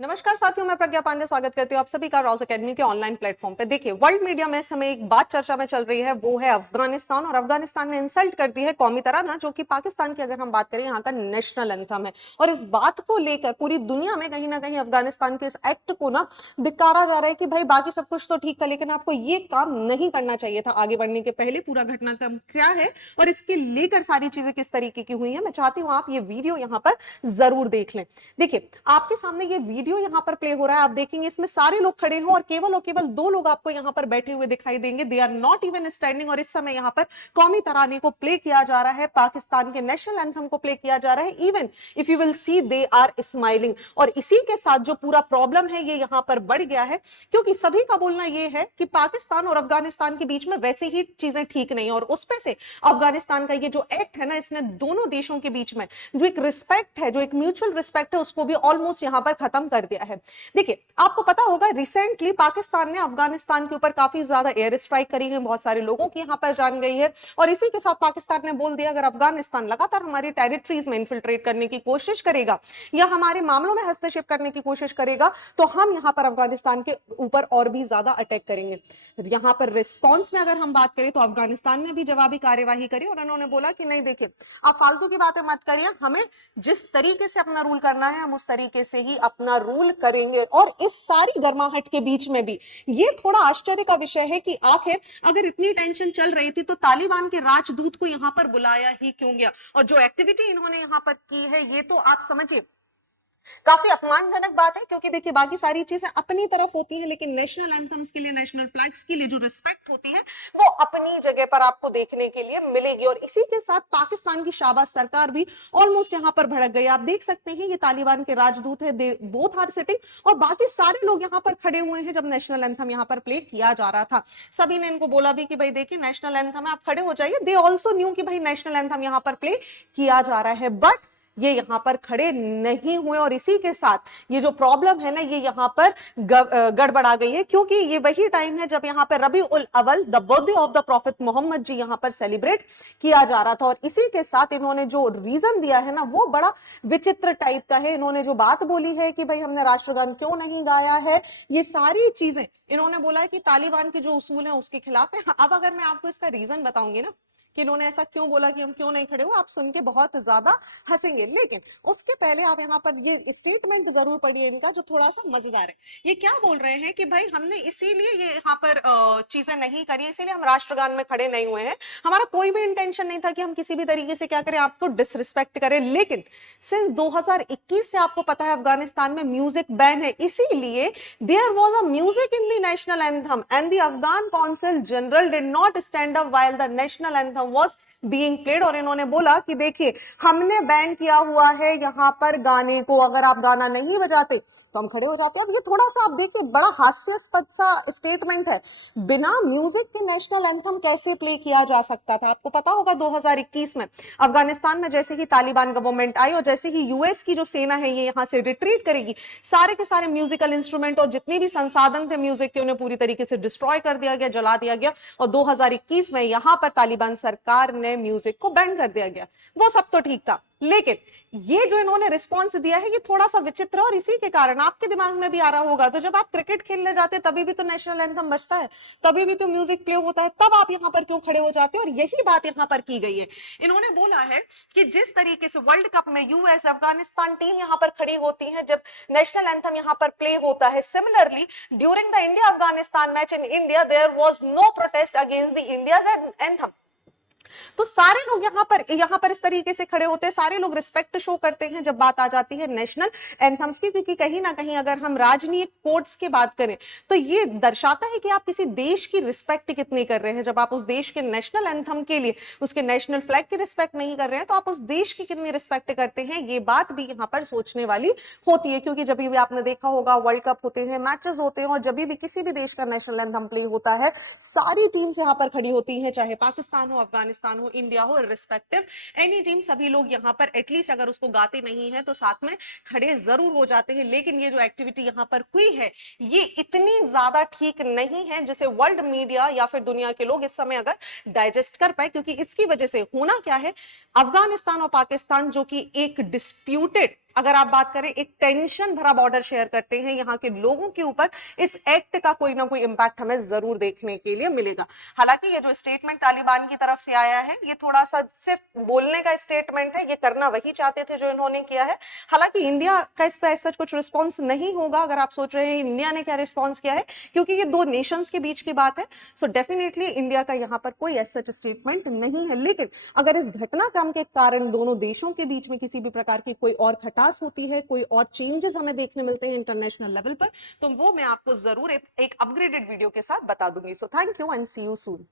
नमस्कार साथियों, मैं प्रज्ञा पांडे स्वागत करती हूँ आप सभी का रॉस एकेडमी के ऑनलाइन प्लेटफॉर्म पे। देखिए, वर्ल्ड मीडिया में इस समय एक बात चर्चा में चल रही है, वो है अफगानिस्तान। और अफगानिस्तान ने इंसल्ट कर दी है कौमी तराना, जो कि पाकिस्तान की अगर हम बात करें यहाँ का नेशनल एंथम है। और इस बात को लेकर पूरी दुनिया में कहीं ना कहीं अफगानिस्तान के इस एक्ट को ना धिक्कारा जा रहा है कि भाई बाकी सब कुछ तो ठीक था, लेकिन आपको ये काम नहीं करना चाहिए था आगे बढ़ने के पहले। पूरा घटनाक्रम क्या है और इसके लेकर सारी चीजें किस तरीके की हुई है, मैं चाहती हूँ आप ये वीडियो यहाँ पर जरूर देख लें। देखिए, आपके सामने ये वीडियो यहाँ पर प्ले हो रहा है, आप देखेंगे इसमें सारे लोग खड़े हैं और केवल दो लोग आपको यहाँ पर बैठे हुए दिखाई देंगे। They are not even standing. और इस समय यहाँ पर कौमी तराने को प्ले किया जा रहा है, पाकिस्तान के नेशनल एंथम को प्ले किया जा रहा है। Even if you will see they are smiling. और इसी के साथ जो पूरा प्रॉब्लम है ये यहाँ पर बढ़ गया है, क्योंकि सभी का बोलना ये है कि पाकिस्तान और अफगानिस्तान के बीच में वैसे ही चीजें ठीक नहीं। और उस पे से अफगानिस्तान का ये जो एक्ट है ना, इसने दोनों देशों के बीच में जो एक रिस्पेक्ट है, जो एक म्यूचुअल रिस्पेक्ट है, उसको भी ऑलमोस्ट यहाँ पर खत्म कर दिया है। देखिए, आपको पता होगा रिसेंटली पाकिस्तान ने अफगानिस्तान के ऊपर काफी ज्यादा एयर स्ट्राइक करी है, बहुत सारे लोगों की यहाँ पर जान गई है। और इसी के साथ पाकिस्तान ने बोल दिया, अगर अफगानिस्तान लगातार हमारी टेरिटरीज में इन्फिल्ट्रेट करने की कोशिश करेगा या हमारे मामलों में हस्तक्षेप करने की कोशिश करेगा, तो हम यहाँ पर अफगानिस्तान के ऊपर और भी ज्यादा अटैक करेंगे। यहाँ पर रिस्पॉन्स में अगर हम बात करें तो अफगानिस्तान ने भी जवाबी कार्यवाही करी और उन्होंने बोला कि नहीं, देखिए आप फालतू की बातें मत करिए, हमें जिस तरीके से अपना रूल करना है हम उस तरीके से ही अपना रूल करेंगे। और इस सारी गर्माहट के बीच में भी ये थोड़ा आश्चर्य का विषय है कि आखिर अगर इतनी टेंशन चल रही थी तो तालिबान के राजदूत को यहां पर बुलाया ही क्यों गया। और जो एक्टिविटी इन्होंने यहां पर की है, ये तो आप समझिए काफी अपमानजनक बात है, क्योंकि देखिए बाकी सारी चीजें अपनी तरफ होती हैं, लेकिन नेशनल एंथम्स के लिए, नेशनल फ्लैग्स के लिए जो रिस्पेक्ट होती है वो अपनी जगह पर आपको देखने के लिए मिलेगी। और इसी के साथ पाकिस्तान की शाबाश सरकार भी ऑलमोस्ट यहाँ पर भड़क गई। आप देख सकते हैं ये तालिबान के राजदूत है, दे बोथ आर सिटिंग और बाकी सारे लोग यहाँ पर खड़े हुए हैं। जब नेशनल एंथम यहाँ पर प्ले किया जा रहा था, सभी ने इनको बोला भी कि भाई देखिए नेशनल एंथम है, आप खड़े हो जाइए। दे ऑल्सो न्यू कि भाई नेशनल एंथम यहाँ पर प्ले किया जा रहा है, बट ये यहाँ पर खड़े नहीं हुए। और इसी के साथ ये जो प्रॉब्लम है ना, ये यहाँ पर गड़बड़ा गई है, क्योंकि ये वही टाइम है जब यहाँ पर Rabi ul Awwal, the birthday of the prophet Muhammad ji, यहाँ पर सेलिब्रेट किया जा रहा था। और इसी के साथ इन्होंने जो रीजन दिया है ना, वो बड़ा विचित्र टाइप का है। इन्होंने जो बात बोली है कि भाई हमने राष्ट्रगान क्यों नहीं गाया है, ये सारी चीजें इन्होंने बोला है कि तालिबान के जो उसूल है उसके खिलाफ है। अब अगर मैं आपको इसका रीजन बताऊंगी ना कि इन्होंने ऐसा क्यों बोला कि हम क्यों नहीं खड़े हो, आप सुन के बहुत ज्यादा हंसेंगे। लेकिन उसके पहले आप यहाँ पर ये स्टेटमेंट जरूर पढ़िए इनका, जो थोड़ा सा मजेदार है। ये क्या बोल रहे हैं कि भाई हमने इसीलिए ये यहाँ पर चीजें नहीं करी, इसीलिए हम राष्ट्रगान में खड़े नहीं हुए हैं। हमारा कोई भी इंटेंशन नहीं था कि हम किसी भी तरीके से क्या करें, आपको डिसरिस्पेक्ट करें। लेकिन सिंस 2021 से आपको पता है अफगानिस्तान में म्यूजिक बैन है, इसीलिए there was a music in the national anthem and the Afghan council general did not stand up while the national anthem was being played। और इन्होंने बोला कि देखिए हमने बैन किया हुआ है यहाँ पर गाने को, अगर आप गाना नहीं बजाते तो हम खड़े हो जाते। अब ये थोड़ा सा आप देखिए बड़ा हास्यास्पद सा स्टेटमेंट है। बिना म्यूजिक के नेशनल एंथम कैसे प्ले किया जा सकता था। आपको पता होगा 2021 में अफगानिस्तान में जैसे ही तालिबान गवर्नमेंट आई और जैसे ही यूएस की जो सेना है ये यहाँ से रिट्रीट करेगी, सारे के सारे म्यूजिकल इंस्ट्रूमेंट और जितने भी संसाधन थे म्यूजिक के, उन्हें पूरी तरीके से डिस्ट्रॉय कर दिया गया, जला दिया गया। और 2021 में यहाँ पर तालिबान सरकार ने म्यूजिक को बैन कर दिया गया। वो सब तो ठीक था, लेकिन ये जो इन्होंने रिस्पॉन्स दिया है ये थोड़ा सा विचित्र। और इसी के कारण आपके दिमाग में भी आ रहा होगा, तो जब आप क्रिकेट खेलने जाते हैं तभी भी तो नेशनल एंथम बजता है, तभी भी तो म्यूजिक प्ले होता है, तब आप यहाँ पर क्यों खड़े हो जाते हैं। और यही बात यहाँ पर की गई है। इन्होंने बोला है कि जिस तरीके से वर्ल्ड कप में यूएस अफगानिस्तान टीम यहाँ पर खड़ी होती है जब नेशनल एंथम यहाँ पर प्ले होता है, similarly during the India Afghanistan match in India there was no protest against the India's anthem. तो सारे लोग यहाँ पर इस तरीके से खड़े होते हैं, सारे लोग रिस्पेक्ट शो करते हैं जब बात आ जाती है नेशनल एंथम्स की। क्योंकि कहीं ना कहीं अगर हम राजनीतिक कोड्स की बात करें तो ये दर्शाता है कि आप किसी देश की रिस्पेक्ट कितनी कर रहे हैं। जब आप उस देश के नेशनल एंथम के लिए, उसके नेशनल फ्लैग की रिस्पेक्ट नहीं कर रहे हैं, तो आप उस देश की कितनी रिस्पेक्ट करते हैं। ये बात भी यहाँ पर सोचने वाली होती है, क्योंकि जब भी आपने देखा होगा वर्ल्ड कप होते हैं, मैचेस होते हैं, और जब भी किसी भी देश का नेशनल एंथम प्ले होता है, सारी टीम्स यहाँ पर खड़ी होती है, चाहे पाकिस्तान हो, अफगानिस्तान हो, इंडिया हो, रिस्पेक्टिव एनी टीम, सभी लोग यहाँ पर एटलीस्ट अगर उसको गाते नहीं है तो साथ में खड़े जरूर हो जाते हैं। लेकिन ये जो एक्टिविटी यहाँ पर हुई है ये इतनी ज्यादा ठीक नहीं है जिसे वर्ल्ड मीडिया या फिर दुनिया के लोग इस समय अगर डाइजेस्ट कर पाए। क्योंकि इसकी वजह से होना क्या है, अफगानिस्तान और पाकिस्तान जो कि एक डिस्प्यूटेड अगर आप बात करें एक टेंशन भरा बॉर्डर शेयर करते हैं यहाँ के लोगों के ऊपर, इस एक्ट का कोई ना कोई इंपैक्ट हमें जरूर देखने के लिए मिलेगा। हालांकि ये जो स्टेटमेंट तालिबान की तरफ से आया है ये थोड़ा सा सिर्फ बोलने का स्टेटमेंट है, ये करना वही चाहते थे जो इन्होंने किया है। हालांकि इंडिया का इस पर ऐसा कुछ रिस्पॉन्स नहीं होगा। अगर आप सोच रहे हैं इंडिया ने क्या रिस्पॉन्स किया है, क्योंकि ये दो नेशंस के बीच की बात है, सो डेफिनेटली इंडिया का यहाँ पर कोई ऐसा स्टेटमेंट नहीं है। लेकिन अगर इस घटनाक्रम के कारण दोनों देशों के बीच में किसी भी प्रकार की कोई और खटास होती है, कोई और चेंजेस हमें देखने मिलते हैं इंटरनेशनल लेवल पर, तो वो मैं आपको जरूर एक अपग्रेडेड वीडियो के साथ बता दूंगी। So thank you and see you soon.